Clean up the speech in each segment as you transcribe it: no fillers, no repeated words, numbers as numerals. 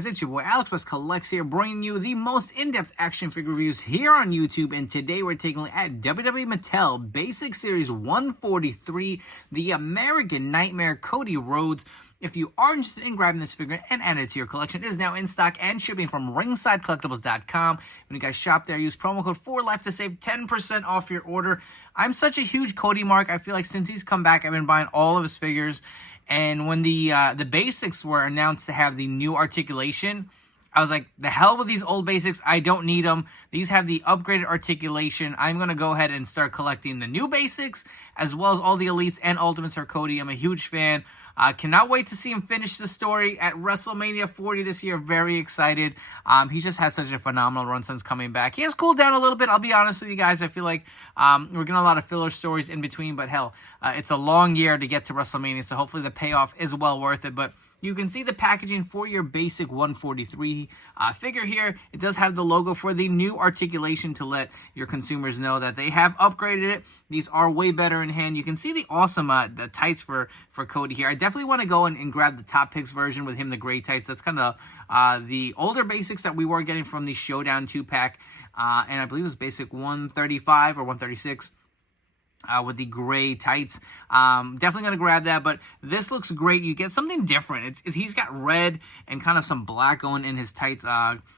guys, it's your boy Alex West Collects here, bringing you the most in-depth action figure reviews here on YouTube. And today we're taking a look at WWE Mattel Basic Series 143, the American Nightmare Cody Rhodes. If you are interested in grabbing this figure and add it to your collection, it is now in stock and shipping from ringsidecollectibles.com. When you guys shop there, use promo code 4LIFE to save 10% off your order. I'm such a huge Cody mark. I feel like since he's come back, I've been buying all of his figures. And when the basics were announced to have the new articulation, I was like, the hell with these old basics. I don't need them. These have the upgraded articulation. I'm going to go ahead and start collecting the new basics, as well as all the elites and ultimates for Cody. I'm a huge fan. Cannot wait to see him finish the story at WrestleMania 40 this year. Very excited. He's just had such a phenomenal run since coming back. He has cooled down a little bit, I'll be honest with you guys. I feel like we're getting a lot of filler stories in between, but hell, it's a long year to get to WrestleMania, so hopefully the payoff is well worth it. But you can see the packaging for your basic 143 figure here. It does have the logo for the new articulation to let your consumers know that they have upgraded it. These are way better in hand. You can see the awesome the tights for Cody here. I definitely want to go and grab the Top Picks version with him, the gray tights. That's kind of the older basics that we were getting from the Showdown 2-pack. And I believe it was basic 135 or 136. With the gray tights. Definitely going to grab that, but this looks great. You get something different. He's got red and kind of some black going in his tights.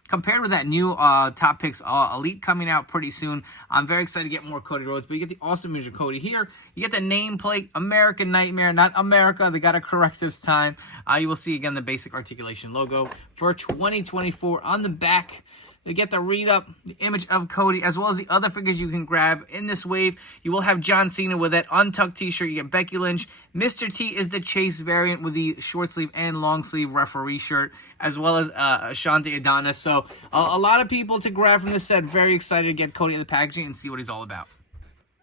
Compared with that new Top Picks Elite coming out pretty soon. I'm very excited to get more Cody Rhodes, but you get the awesome image of Cody here. You get the nameplate, American Nightmare, not America. They got to correct this time. You will see, again, the basic articulation logo for 2024 on the back. You get the read-up, the image of Cody, as well as the other figures you can grab in this wave. You will have John Cena with that untucked t-shirt. You get Becky Lynch. Mr. T is the Chase variant with the short sleeve and long sleeve referee shirt, as well as Ashante Adonis. So a lot of people to grab from this set. Very excited to get Cody in the packaging and see what he's all about.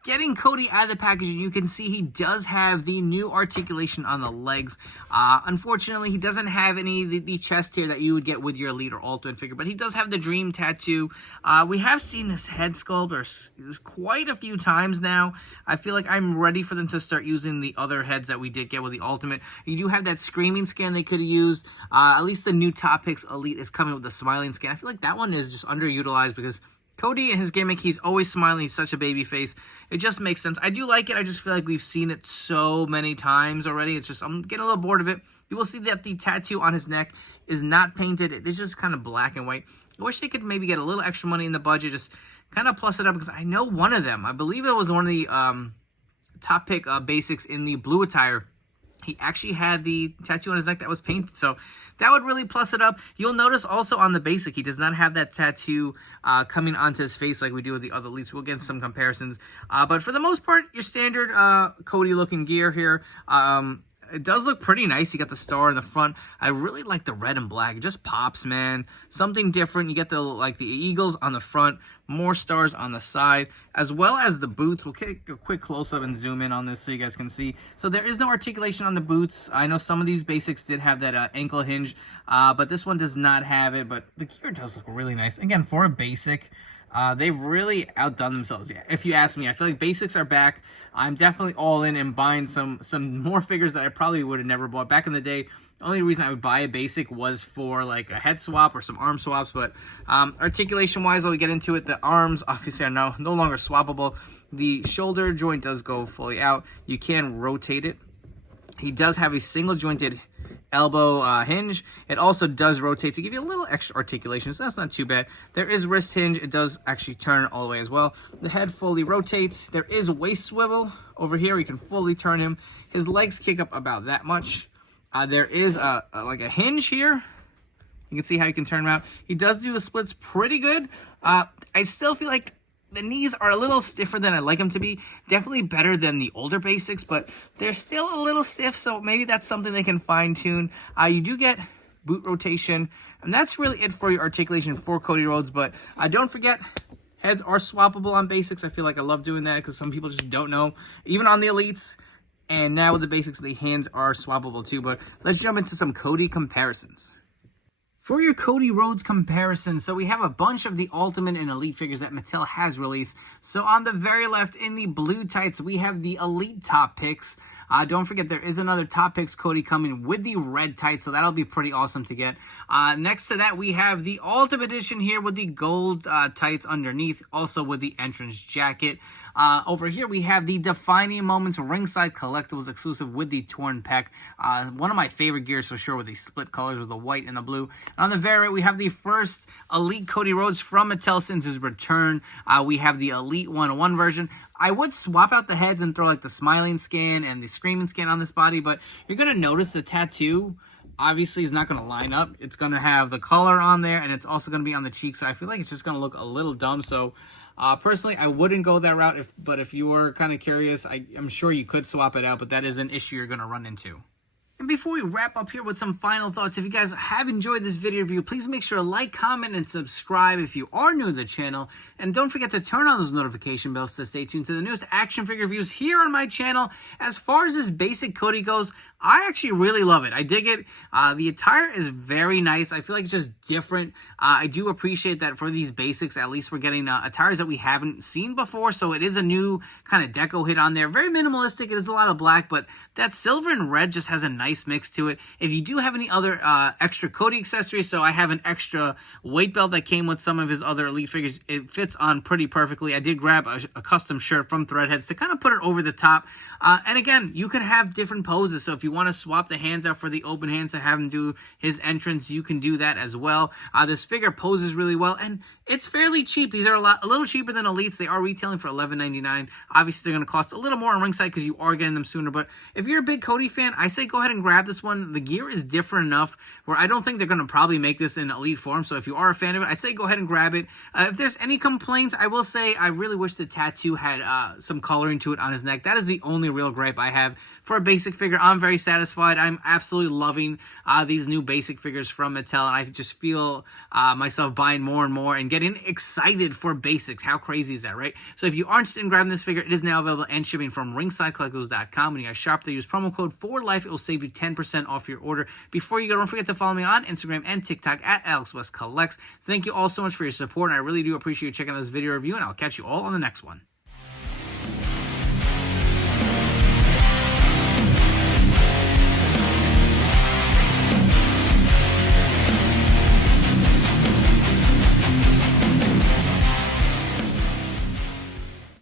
Getting Cody out of the packaging, you can see he does have the new articulation on the legs. Unfortunately, he doesn't have any of the chest here that you would get with your Elite or Ultimate figure, but he does have the Dream tattoo. We have seen this head sculpt quite a few times now. I feel like I'm ready for them to start using the other heads that we did get with the Ultimate. You do have that Screaming skin they could have used. At least the new Top Picks Elite is coming with the Smiling skin. I feel like that one is just underutilized because Cody and his gimmick, he's always smiling. He's such a baby face. It just makes sense. I do like it. I just feel like we've seen it so many times already. It's just, I'm getting a little bored of it. You will see that the tattoo on his neck is not painted. It is just kind of black and white. I wish they could maybe get a little extra money in the budget. Just kind of plus it up because I know one of them, I believe it was one of the Top Pick basics in the blue attire. He actually had the tattoo on his neck that was painted, so that would really plus it up. You'll notice also on the basic, he does not have that tattoo coming onto his face like we do with the other elites. We'll get some comparisons. But for the most part, your standard Cody-looking gear here. It does look pretty nice. You got the star in the front. I really like the red and black. It just pops, man. Something different. You get the eagles on the front, more stars on the side, as well as the boots. We'll take a quick close-up and zoom in on this so you guys can see. So there is no articulation on the boots. I know some of these basics did have that ankle hinge, but this one does not have it. But the gear does look really nice. Again, for a basic, they've really outdone themselves. Yeah, if you ask me, I feel like basics are back. I'm definitely all in and buying some more figures that I probably would have never bought. Back in the day, the only reason I would buy a basic was for like a head swap or some arm swaps. But articulation-wise, I'll get into it. The arms, obviously, are no longer swappable. The shoulder joint does go fully out. You can rotate it. He does have a single-jointed elbow hinge. It also does rotate to give you a little extra articulation, so that's not too bad. There is wrist hinge. It does actually turn all the way as well. The head fully rotates. There is waist swivel over here. You can fully turn him. His legs kick up about that much. There is like a hinge here. You can see how you can turn him out. He does do the splits pretty good. I still feel like the knees are a little stiffer than I'd like them to be. Definitely better than the older basics, but they're still a little stiff, so maybe that's something they can fine-tune. You do get boot rotation, and that's really it for your articulation for Cody Rhodes, but don't forget, heads are swappable on basics. I feel like I love doing that because some people just don't know. Even on the elites, and now with the basics, the hands are swappable too, but let's jump into some Cody comparisons. For your Cody Rhodes comparison, so we have a bunch of the Ultimate and Elite figures that Mattel has released. So on the very left, in the blue tights, we have the Elite Top Picks. Don't forget, there is another Top Picks Cody coming with the red tights, so that'll be pretty awesome to get. Next to that, we have the Ultimate Edition here with the gold tights underneath, also with the entrance jacket. Over here, we have the Defining Moments Ringside Collectibles exclusive with the torn pec. One of my favorite gears for sure, with the split colors with the white and the blue. And on the very right, we have the first Elite Cody Rhodes from Mattel since his return. We have the Elite 101 version. I would swap out the heads and throw like the smiling skin and the screaming skin on this body, but you're going to notice the tattoo obviously is not going to line up. It's going to have the color on there, and it's also going to be on the cheek, so I feel like it's just going to look a little dumb. So personally, I wouldn't go that route, but if you're kind of curious, I'm sure you could swap it out, but that is an issue you're going to run into. And before we wrap up here with some final thoughts, if you guys have enjoyed this video review, please make sure to like, comment, and subscribe if you are new to the channel. And don't forget to turn on those notification bells to stay tuned to the newest action figure reviews here on my channel. As far as this basic Cody goes, I actually really love it. I dig it. The attire is very nice. I feel like it's just different. I do appreciate that for these basics, at least we're getting attires that we haven't seen before. So it is a new kind of deco hit on there. Very minimalistic. It is a lot of black, but that silver and red just has a nice mix to it. If you do have any other extra Cody accessories, so I have an extra weight belt that came with some of his other Elite figures. It fits on pretty perfectly. I did grab a custom shirt from Threadheads to kind of put it over the top. And again, you can have different poses. So if you want to swap the hands out for the open hands to have him do his entrance, you can do that as well. This figure poses really well, and it's fairly cheap. These are a little cheaper than Elites. They are retailing for $11.99. Obviously, they're going to cost a little more on Ringside because you are getting them sooner. But if you're a big Cody fan, I say go ahead and grab this one. The gear is different enough where I don't think they're going to probably make this in Elite form. So if you are a fan of it, I'd say go ahead and grab it. If there's any complaints, I will say I really wish the tattoo had some coloring to it on his neck. That is the only real gripe I have for a basic figure. I'm very satisfied. I'm absolutely loving these new basic figures from Mattel, and I just feel myself buying more and more and getting excited for basics. How crazy is that, right? So if you are interested in grabbing this figure, it is now available and shipping from ringsidecollectibles.com. When you guys shop there, use promo code FORLIFE. It will save you 10% off your order. Before you go, don't forget to follow me on Instagram and TikTok at AlexWestCollects. Thank you all so much for your support, and I really do appreciate you checking out this video review, and I'll catch you all on the next one.